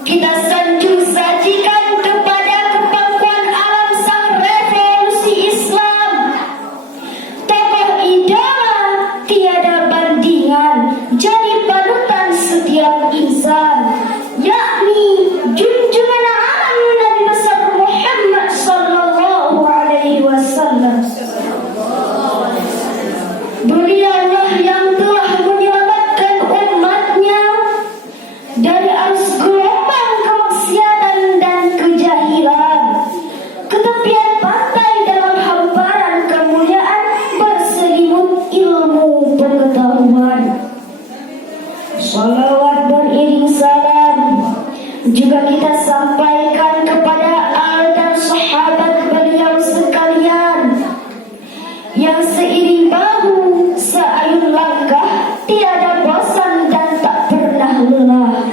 kita sanjung sajikan kepada kepangkuan alam sang revolusi Islam, tokoh idola tiada bandingan, jadi panutan setiap insan, yakni junjungan alam Nabi besar Muhammad sallallahu alaihi wasallam. Beliaulah yang telah menyelamatkan umatnya dari arus gelombang kemaksiatan dan kejahilan, ke tepian pantai dalam hamparan kemuliaan berselimut ilmu pengetahuan. Salawat beriring salam juga kita sampaikan kepada al dan sahabat beliau sekalian, yang seiring bahu seayun langkah tiada bosan dan tak pernah lelah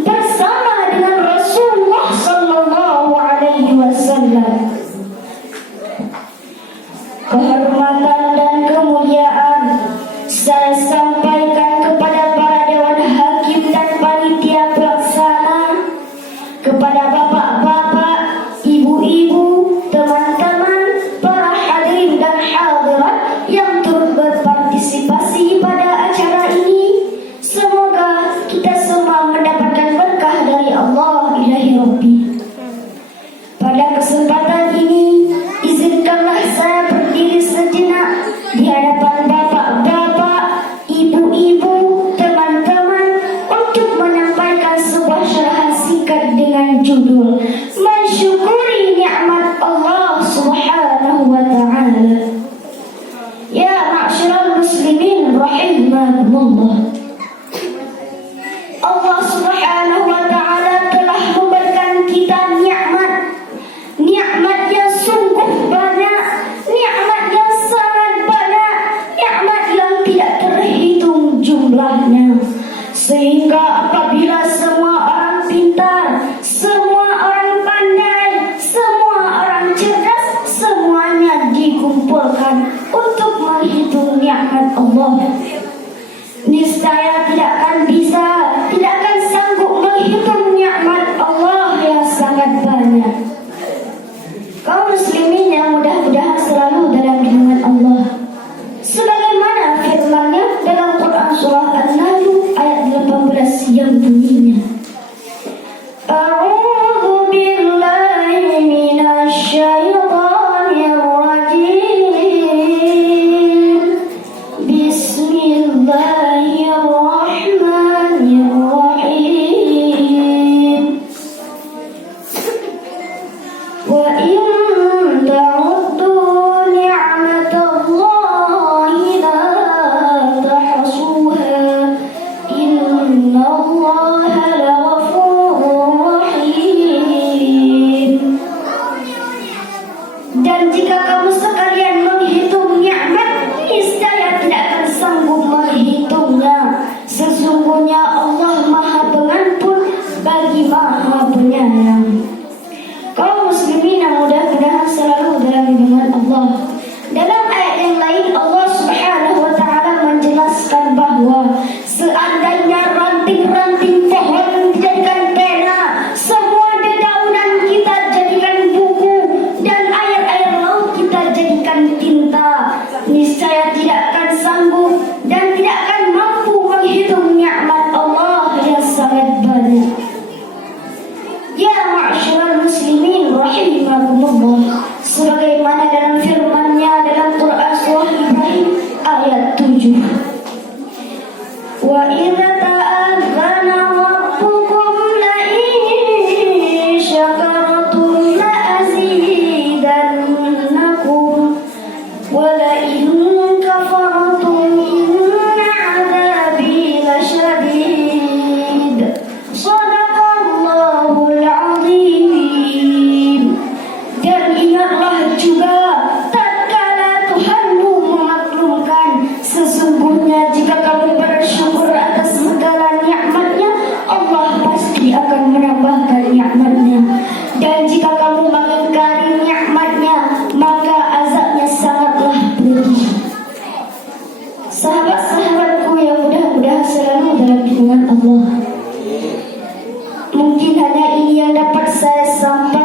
bersama dengan Rasulullah sallallahu alaihi wasallam. Kehormatan dan kemuliaan saya sampaikan kepada para dewan hakim dan panitia pelaksana, kepada bapak-bapak, ibu-ibu, teman-teman, para hadirin dan hadirat yang turut berpartisipasi pada acara ini. Semoga kita semua mendapatkan berkah dari Allah ilahi Rabbi. Pada kesempatan ini, izinkanlah saya berdiri sejenak di hadapan bapak-bapak, ibu-ibu, teman-teman untuk menyampaikan sebuah syarahan singkat dengan judul Mensyukuri Nikmat Allah Subhanahu wa Ta'ala. Ya ma'asyiral muslimin rahimakumullah. Allah Subhanahu wa Ta'ala telah memberikan kita nikmat yang sungguh banyak, nikmat yang sangat banyak, nikmat yang tidak terhitung jumlahnya. Sehingga apabila semua orang pintar, semua orang pandai, semua orang cerdas, semuanya dikumpulkan untuk menghitung nikmat Allah, niscaya tidak akan bisa, tidak akan sanggup menghitung nikmat Allah yang sangat banyak. Kaum muslimin yang mudah-mudahan selalu dalam lindungan Allah, sebagaimana firman-Nya dalam Quran surah An-Nahl ayat 18 yang bunyinya, A'udzu billahi minasy syaithanir rajim. Bismillahirrahmanirrahim. Wa in ta'uddu ni'matallahi la tahsuha, innallaha laghafurur rahim. Dan jika kamu sekalian menghitung nikmat, niscaya tidak akan sanggup menghitungnya. Sesungguhnya Allah Maha Pengampun bagi Maha Penyayang. Kaum muslimin yang mudah-mudahan selalu dalam lindungan Allah. Dalam ayat yang lain Allah Subhanahu wa Ta'ala menjelaskan bahwa seandainya ranting-ranting pohon dijadikan pena, semua dedaunan kita jadikan buku, dan air-air laut kita jadikan tinta, niscaya tidak akan sanggup dan tidak akan mampu menghitung nikmat Allah yang sangat banyak. Ya ma'asyiral muslimin rahimakumullah, sebagaimana dalam firman-Nya dalam Quran surah Ibrahim ayat 7, wa idza ta'adzana rabbukum la in syakartum la azidannakum wa la in kafartum inna 'adzabi lasyadid. Shadaqallahul azim. Dan ingatlah juga tatkala Tuhanmu memaklumkan, sesungguhnya jika kamu bersyukur atas segala nikmat-Nya, Allah pasti akan menambahkan nikmat-Nya. Dan jika kamu mengingkari nikmat-Nya, maka azabnya sangatlah pedih. Sahabat-sahabatku yang mudah-mudahan selalu dalam lindungan Allah, mungkin hanya saya sampaikan